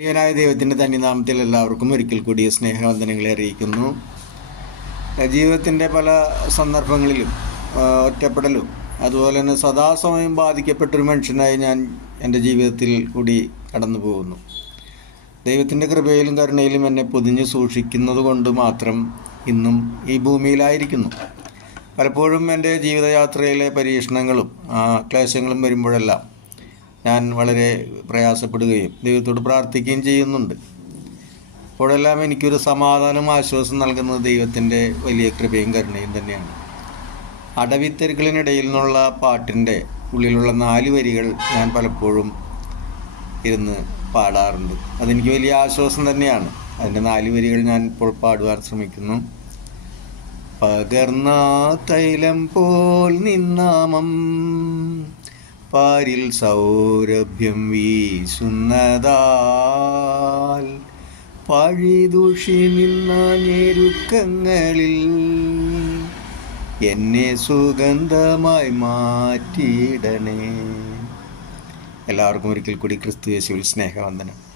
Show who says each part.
Speaker 1: വലിയനായ ദൈവത്തിന്റെ തന്നിനാമത്തിൽ എല്ലാവർക്കും ഒരിക്കൽ കൂടി സ്നേഹവന്ദനങ്ങളെ അറിയിക്കുന്നു. ജീവിതത്തിന്റെ പല സന്ദർഭങ്ങളിലും ഒറ്റപ്പെടലും അതുപോലെ തന്നെ സദാസമയം ബാധിക്കപ്പെട്ടൊരു മനുഷ്യനായി ഞാൻ എന്റെ ജീവിതത്തിൽ കൂടി കടന്നു പോകുന്നു. ദൈവത്തിന്റെ കൃപയിലും കരുണയിലും എന്നെ പൊതിഞ്ഞു സൂക്ഷിക്കുന്നത് കൊണ്ട് മാത്രം ഇന്നും ഈ ഭൂമിയിലായിരിക്കുന്നു. പലപ്പോഴും എന്റെ ജീവിതയാത്രയിലെ പരീക്ഷണങ്ങളും ക്ലേശങ്ങളും വരുമ്പോഴെല്ലാം ഞാൻ വളരെ പ്രയാസപ്പെടുകയും ദൈവത്തോട് പ്രാർത്ഥിക്കുകയും ചെയ്യുന്നുണ്ട്. അപ്പോഴെല്ലാം എനിക്കൊരു സമാധാനം ആശ്വാസം നൽകുന്നത് ദൈവത്തിന്റെ വലിയ കൃപയും കരുണയും തന്നെയാണ്. അടവിത്തെരുക്കളിനിടയിൽ നിന്നുള്ള പാട്ടിന്റെ ഉള്ളിലുള്ള നാല് വരികൾ ഞാൻ പലപ്പോഴും ഇരുന്ന് പാടാറുണ്ട്. അതെനിക്ക് വലിയ ആശ്വാസം തന്നെയാണ്. അതിന്റെ നാല് വരികൾ ഞാൻ ഇപ്പോൾ പാടുവാൻ ശ്രമിക്കുന്നു. പകർന്ന തൈലം പോൽ നിന്നാമം പാരിൽ സൗരഭ്യം വീശുന്നതാൽ പഴിദുഷി നിന്ന ഞെരുക്കങ്ങളിൽ എന്നെ സുഗന്ധമായി മാറ്റിയിടണേ. എല്ലാവർക്കും ഒരിക്കൽ കൂടി ക്രിസ്തു യേശുവിൽ സ്നേഹവന്ദനം.